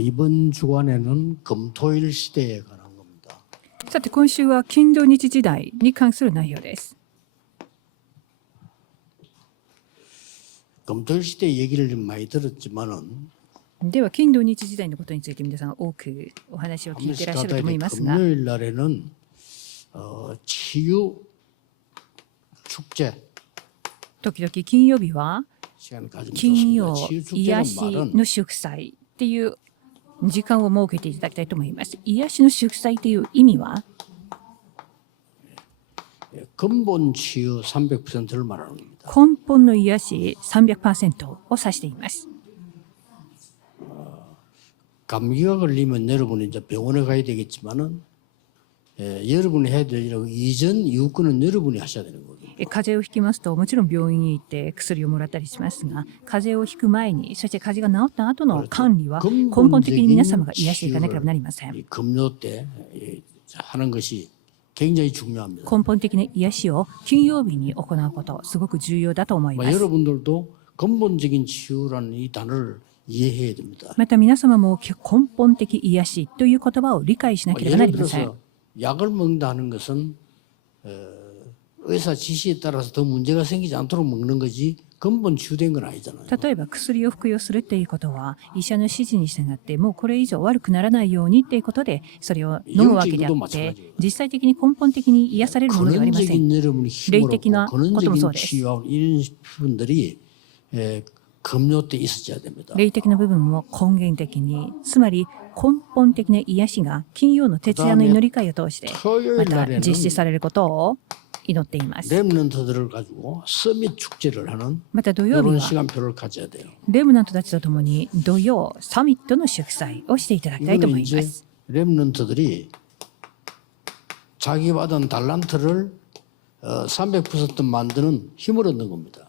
이번 주간에는 금토일 시대에 관한 겁니다. さて今週は金土日時代に関する内容です。 금토일 시대 얘기를 좀 많이 들었지만은 では金土日時代のことについて皆さん多くお話を聞いていらっしゃると思いますが、 금요일 날에는 치유 축제 時々金曜日は 시간 가지면 金 좋습니다. 曜 치유 癒 축제는 し 말은 の祝祭っていう時間を設けていただきたいと思います。癒しの祝祭という意味は 근본 치유 300%를 말하는 겁니다. 根本の癒し 300% を指しています。 감기가 걸리면 여러분이 이제 병원에 가야 되겠지만은 여러분이 해야 될 일은 이전 이후권은 여러분이 하셔야 되는 거예요. 風邪をひきますともちろん病院に行って薬をもらったりしますが、風邪をひく前にそして風邪が治った後の管理は根本的に皆様が癒していかなければなりません。 금요 때 하는 것이 굉장히 중요합니다. 根本的な癒しを金曜日に行うことすごく重要だと思います。 여러분들도 근본적인 치유라는 이 단어를 이해해야 됩니다. また皆様も根本的癒しという言葉を理解しなければな 예를 りません。 들어서 약을 먹는다는 것은 의사 지시에 따라서 더 문제가 생기지 않도록 먹는 거지 근본 치유된 건 아니잖아요. 例えば薬を服用するっていうことは医者の指示に従ってもうこれ以上悪くならないようにっていうことでそれを飲むわけであって実際的に根本的に癒されるものではありません。 근원적인 여러분이 힘을 얻고 근원적인 치유하고 이런 부분들이 금요 때 있어야 됩니다. 霊的な部分も根源的につまり根本的な癒しが金曜の徹夜の祈り会を通してまた実施されることを祈っています。 렘넌트들을 가지고 서밋 축제를 하는 また土曜日 이런 は 시간표를 가져야 돼요. レムナントたちとともに土曜サミットの祝祭をしていただきたいと思 이거는 いま 이제 す。 렘넌트들이 자기 받은 달란트를 300% 만드는 힘을 얻는 겁니다.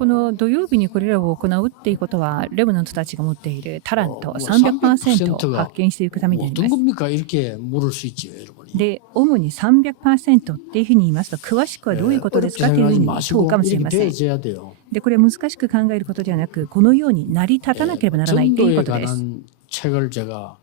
この土曜日にこれらを行うっていうことはレムナントたちが持っているタラント 300% を発見していくためになり 어떤 ます。 겁니까? 이렇게 물을 수 있지요, 여러분이. で、主に 300% っていうふうに言いますと詳しくはどういうことですかっていうふうに問うかもしれません。 돼야 돼요. で、これは難しく考えることではなくこのように成り立たなければならないというこ 전도에 とです。 관한 책을 제가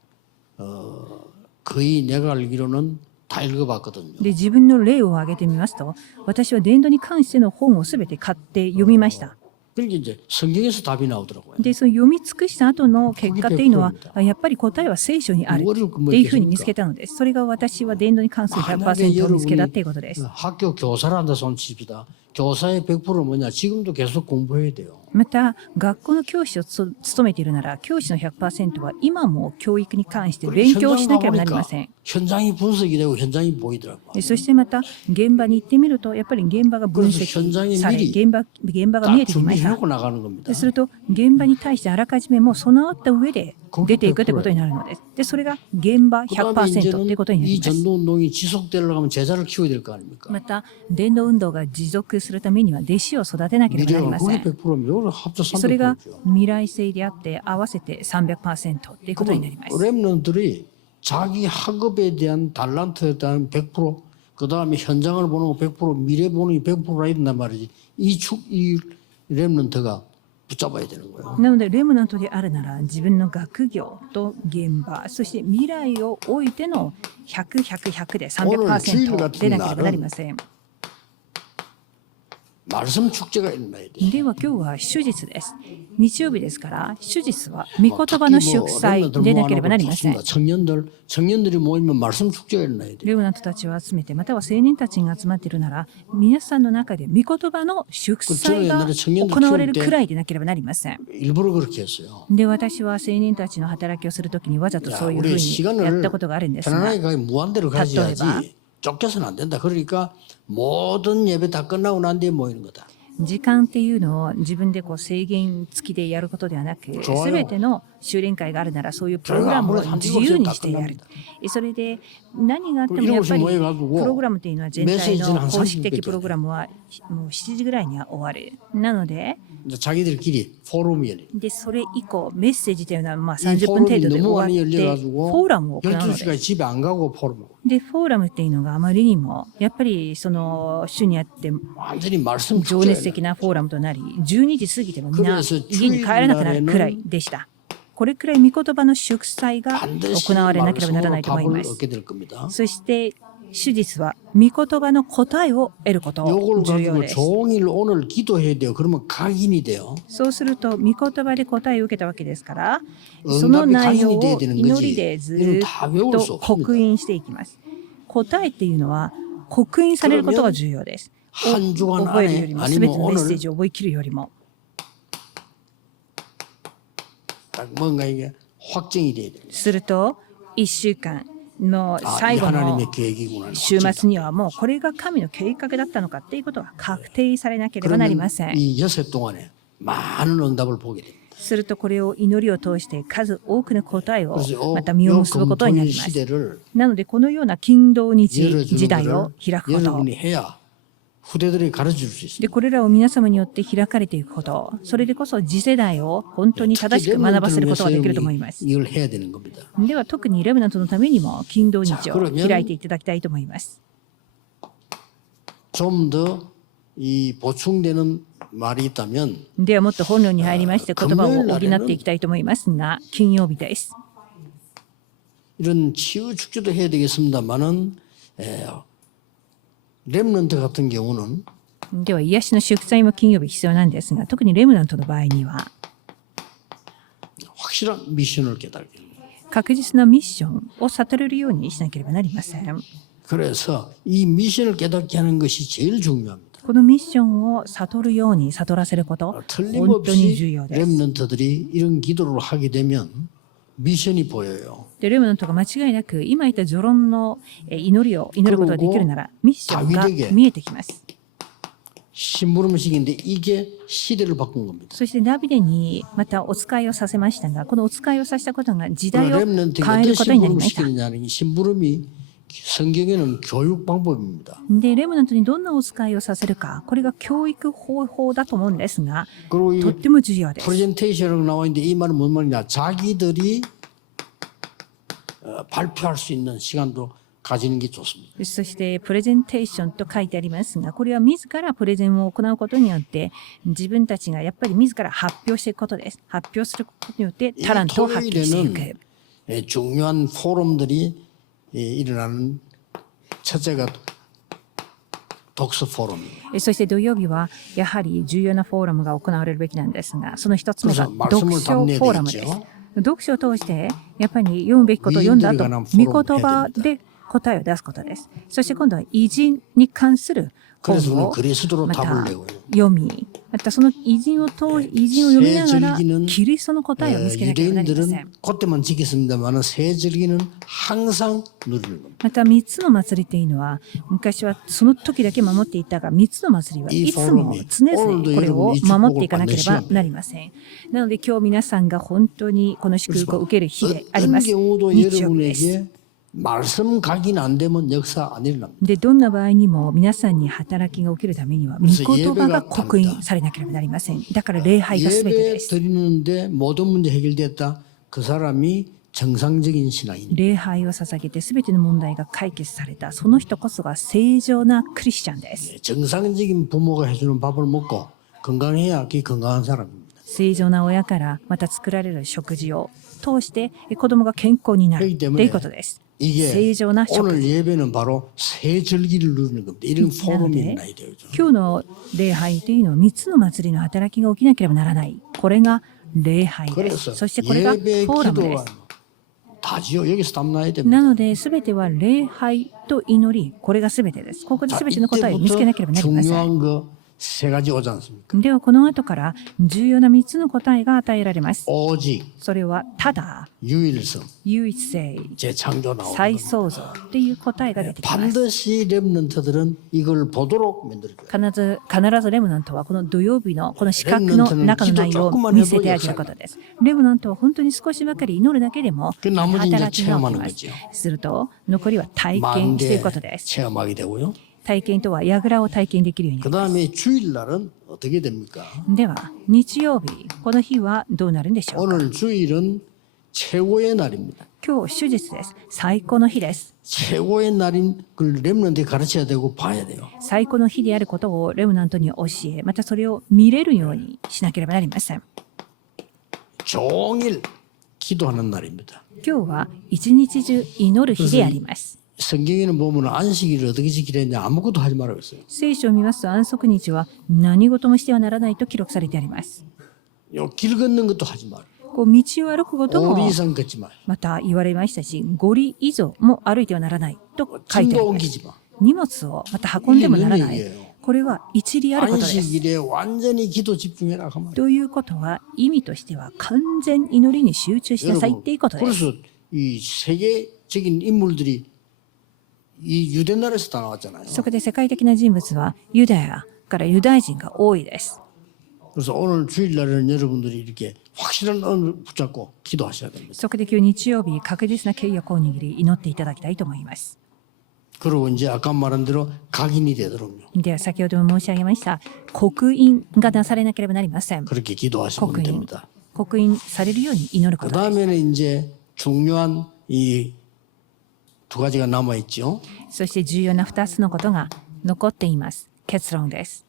거의 내가 알기로는 다 읽어봤거든요. で、自分の例を挙げてみますと私は伝道に関しての本をすべて買って読みました。 그러니까 이제 성경에서 답이 나오더라고요. で、その読み尽くした後の結果っていうのはやっぱり答えは聖書にあるっていうふうに見つけたのです。それが私は伝道に関する 100% を見つけたっていうことです。 학교 교사를 한다 손칩시다. 교사의 100%는 뭐냐? 지금도 계속 공부해야 돼요. また学校の教師を務めているなら教師の 100% は今も教育に関して勉強しなければなりません。 현장이 분석이 되고 현장이 보이더라고요. そしてまた現場に行ってみるとやっぱり現場が分析され現場が見えてきました。 준비해놓고 나가는 겁니다. すると現場に対してあらかじめもう備わった上で出ていくということになるのです。でそれが現場 100% ということになり 이 ます。 전도 운동이 지속되려면 제자를 키워야 될 거 아닙니까? また伝道運動が持続するためには弟子を育てなければなり 미래가 ませ 그게 ん。 100%입니다. 이걸 합쳐 それが 300%죠. 未来性であって合わせて 300% ということになります。 렘넌트들이 자기 학업에 대한 달란트에 대한 100%, 그 다음에 현장을 보는 거 100%, 미래 보는 게 100%라 된단 말이지. 이 렘넌트가 붙잡아야 되는 거예요. なのでレムナントであるなら自分の学業と現場そして未来を置いての100、100、100で 300% でなければなりません。 말씀 축제가 일어나야 돼요. では今日は主日です。日曜日ですから主日は御言葉の祝祭でなければなりません。 청년들이 모이면 말씀 축제가 일어나야 돼요. レムナントたちを集めてまたは青年たちが集まっているなら皆さんの中で御言葉の祝祭が行われるくらいでなければなりません。 일부러 그렇게 했어요. で私は青年たちの働きをするときにわざとそういうふう 우리 に 시간을 やったことがあるんですが 편안하게 가게 무한대로 가져야지 쫓겨서는 안 된다. 그러니까 모든 예배 다 끝나고 난 뒤에 모이는 거다. 時間っていうのを自分でこう制限付きでやることではなくすべての修練会があるならそういうプログラムを自由にしてやる。それで何があってもやっぱりプログラムっていうのは全体の公式的プログラムはもう7時ぐらいには終わる。なので 자기들끼리 포럼이 열려. でそれ以降メッセージというのはまあ30分程度で終わってフォーラムを行うので 12시까지 집에 안 가고 포럼. でフォーラムっていうのがあまりにもやっぱりその主にあって 완전히 말씀 情熱的なフォーラムとなり12時過ぎてもみんな家に帰らなくなるくらいでした。これくらい御言葉の祝祭が 반드시 行われなければならな 말씀으로 いと思いま 답을 す。 얻게 될 겁니다. そして手術は御言葉の答えを得ること 요걸 重要 가지고 です。 종일 오늘 기도해야 돼요. 그러면 각인이 돼요. そうすると御言葉で答えを受けたわけですから、その内容を祈りでずっと刻印していきます。答えっていうのは刻印されることが重要です。 한 주간 覚えるより 안에 も、すべて 아니면 のメッセー 오늘 ジを覚えきるよりも、 딱 뭔가 이게 확정이 돼야 돼요. すると1週間の 아, 이 最後の 하나님의 계획이구나. 週末にはもうこれが神の計画だったのかっていうことが確定されなければなりませ 그러면 ん。 이 여세 동안에 많은 응답을 보게 됩니다. するとこれを祈りを通して数多くの答えを 그래서 また実を結ぶことになり 금토일 ます。 시대를 なのでこのような金土日時 열어주는 代を 것을 開くこと 여러분이 해야 후대들이 가르칠 수 で 있습니다. これらを皆様によって開かれていくこと、それでこそ次世代を本当に正しく学ばせることができると思います。 이걸 해야 되는 겁니다. では特にレブナントのためにも金土日を 그러면 開いていただきたいと思います。 좀 더 이 보충되는 말이 있다면 ではもっと本論に入りまして言葉を補っていきたいと思いますが、金曜日です。 이런 치유 축제도 해야 되겠습니다만은 렘넌트 같은 경우는 では癒しの祝祭も金曜日必要なんですが、特にレムナントの場合には 확실한 미션을 깨닫게 됩니다. 確実なミッションを悟れるようにしなければなりません。 그래서 이 미션을 깨닫게 하는 것이 제일 중요합니다. このミッションを悟るように悟らせること、本当に重 틀림없이 要です。 렘넌트들이 이런 기도를 하게 되면 미션이 보여요. でレムナントが間違いなく今言った序論の祈りを祈ることができるならミッションが見えてきます。 심부름식인데 이게 시대를 바꾼 겁니다. そしてダビデにまたお使いをさせましたが、このお使いをさせたことが時代を 렘넌트가 変え 어떤 ることになりました。 심부름시키느냐는 이 심부름이 성경에는 교육 방법입니다. でレムナントにどんなお使いをさせるか、これが教育方法だと思うんですが、 그리고 と 이 っても重要です。 프레젠테이션으로 나와 있는데 이 말은 뭔 말이냐? 자기들이 발표할 수 있는 시간도 가지는 게 좋습니다. そしてプレゼンテーションと書いてありますが、これは自らプレゼンを行うことによって自分たちがやっぱり自ら発表していくことです。発表することによってタラントを発揮していく。 중요한 포럼들이 일어나는 첫째가 독서 포럼입니다. そして土曜日はやはり重要なフォーラムが行われるべきなんですが、その一つ目が 그래서 読 말씀을 書フ 담내야 ォーラムです。 되겠죠. 読書を通してやっぱり読むべきことを読んだ後、 위인들에 관한 御言葉で答えを出すことです。そして今度は偉人に関する本 그래서 우리는 を 그리스도로 ま 답을 た 내고요. 読み、またその偉人を読みながら 새절기는 キリストの答えを見つけなければなりません。 유대인들은 그때만 지켰습니다만 새절기는 항상 누리는 겁니다. また3つの祭りというのは昔はその時だけ守っていたが、3つの祭りはいつも常々これを守っていかなければなりません。なので今日皆さんが本当にこの祝福を受ける日でありま 어떤 す。 경우도 日曜日です。 여러분에게 말씀 각인 안 되면 역사 안 일어납니다. でどんな場合にも皆さんに働きが起きるためには御言葉が刻印されなければなりません。だから礼拝が全て 예배 です。 드리는데 모든 문제 해결됐다. 그 사람이 정상적인 신앙입니다. 礼拝を捧げて全ての問題が解決されたその人こそが正常なクリスチャンです。 정상적인 부모가 해주는 밥을 먹고 건강해야 그게 건강한 사람입니다. 正常な親からまた作られる食事を通して子供が健康になるということです。 이게 正常な食 오늘 事。 예배는 바로 새 절기를 누리는 겁니다. 이런 포럼이 네. 있나야 돼요. 今日の礼拝というのは3つの祭りの働きが起きなければならない。これが礼拝です。 그래서 そしてこれがフ 예배 ォーラムで 기도가 す。 다지요. 여기서 답나야 됩니다. なので全ては礼拝と祈り、これが全てです。ここで 자, 全ての答えを見つけなければなりません。 중요한 거 세 가지 오지 않습니까? ではこの後から重要な3つの答えが与えられます。 오직 それはただ、 유일성, 唯一性、 재창조 나오는 再 겁니다. 創造という答えが出てきます。 반드시 렘넌트들은 이걸 보도록 만들어줘요. 必ずレムナントはこの土曜日のこの四角の中の内容を見せてあげることです。レムナントは本当に少しばかり祈るだけでも 그 나머지 이제 働きが起き 체험하는 ます。 거죠. すると残りは体験していくことです。 체험하게 되고요. 体験とは櫓を体験できるようにな 그 ります。 다음에 주일날은 어떻게 됩니까? では日曜日、この日はどうなるんでしょうか。 오늘 주일은 최고의 날입니다. 今日手術です。最高の日です。 최고의 날인 걸 렘넌트에 가르쳐야 되고 봐야 돼요. 最高の日であることをレムナントに教え、またそれを見れるようにしなければなりません。 종일 기도하는 날입니다. 今日は一日中祈る日であります。 성경에는 보면 안식일을 어떻게 지키려냐 아무것도 하지 말라고 했어요. 聖書を見ますと安息日は何事もしてはならないと記録されてあります。 길 걷는 것도 하지 말. こう道を歩くことも 오리 이상 걷지 말. また言われましたし、5里以上も歩いてはならないと書いてあ 짐도 ります。 옮기지 마. 荷物をまた運んでもならな 이게 い 의미예요. 。これは一理あることです。 안식일에 완전히 기도 집중해라 그 말. ということは意味としては完全祈りに集中しなさいっていうことです。 그래서 이 세계적인 인물들이 이 유대 나라에서 다 나왔잖아요. そこで世界的な人物はユダヤからユダヤ人が多いです。 그래서 오늘 주일날에는 여러분들이 이렇게 확실한 언을 붙잡고 기도하셔야 됩니다. そこで今日日曜日確実な契約を握り祈っていただきたいと思います。 그리고 이제 아까 말한 대로 각인이 되도록요. では先ほども申し上げました刻印がなされなければなりません。 그렇게 기도하시면 刻印 됩니다. 刻印されるように祈るこ 그 とです。 다음에는 이제 중요한 이 두 가지가 남아 있죠. そして重要な2つのことが残っています。結論です。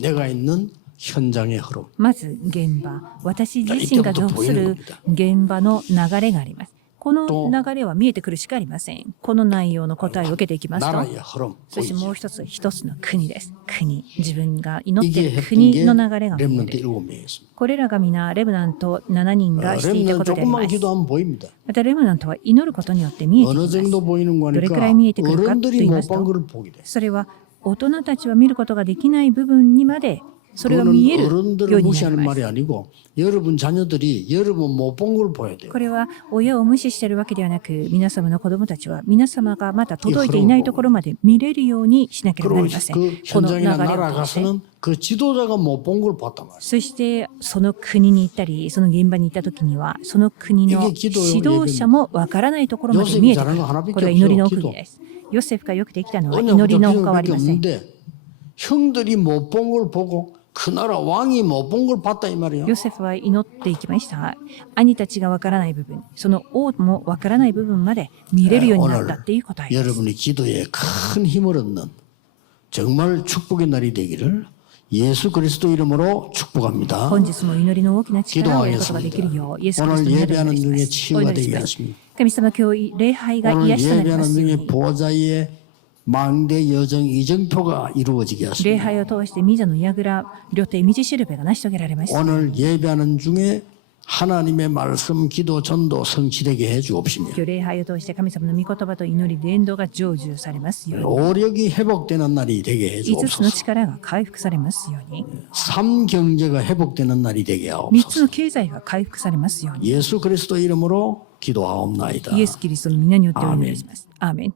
내가 있는 현장의 흐름. まず現場、私自身が属する現場の流れがあります。この流れは見えてくるしかありません。この内容の答えを受けていきますと、 나라의 흐름. そしてもう 보이죠? 一つの国です。国、自分が祈ってい 이게 る 했던 国 게 の流れが見え 렘넌트 る。 7명이었습니다. これらが皆レブナント7人がしていたこ 렘넌트 とでありま 조금만 す。 기도하면 보입니다. またレブナントは祈ることによって見えてき 어느 ます。 정도 보이는 どれく 거니까 らい見えてくるかと 어른들이 言いま 못 す 본 と、 거를 보게 돼. それは大人たちは見ることができない部分にまでそれが 그거는 見えるよ 어른들을 うになり 무시하는 ます。 말이 아니고 여러분 자녀들이 여러분 못 본 걸 보여야 돼요. これは親を無視しているわけではなく、皆様の子供たちは皆様がまだ届いていないところまで見れるようにしなければな 그리고 りません。 그 この流れ 현장이나 を 나라 通して 가서는 그 지도자가 못 본 걸 봤단 말이에요. そしてその国に行ったり、その現場に行った時には、その国の指導者もわからないところまで見えてくる。これは祈りの奥義です。ヨセフがよくできたのは祈りの他はありません。 없는데 형들이 못 본 걸 보고 그 나라 왕이 못 본 걸 봤다 이 말이에요. ヨセフは祈っていきました。兄たちがわからない部分、その王もわからない部分まで見れるようになったっていう答えです。 여러분이 기도에 큰 힘을 얻는 정말 축복의 날이 되기를 예수 그리스도 이름으로 축복합니다. 本日も祈りの大きな力を得ることができるよう、イエス・キリスト 오늘 によってお 예배하는 祈りしま 중에 す。 치유가 お祈りし 되게 ます。 하십니다. 神様、今日礼拝が 오늘 癒しとなりま 예배하는 すよう 중에 に。 보좌의 망대 여정 이정표가 이루어지게 礼 하십니다. 拝を通して御座の櫓、旅程、道しるべが成し遂げられました。 오늘 예배하는 중에 하나님의 말씀, 기도, 전도 성취되게 해 주옵시며 今日礼拝を通して神様の御言葉と祈り、伝道が成就されますように。 오력이 회복되는 날이 되게 해 5つの 주옵소서. 力が回復されますように。 삼 경제가 회복되는 날이 되게 3つ 하옵소서. の経済が回復されますように。 예수 그리스도 이름으로 기도하옵나이다. イエス・キリストの皆によってお祈りします。アーメン。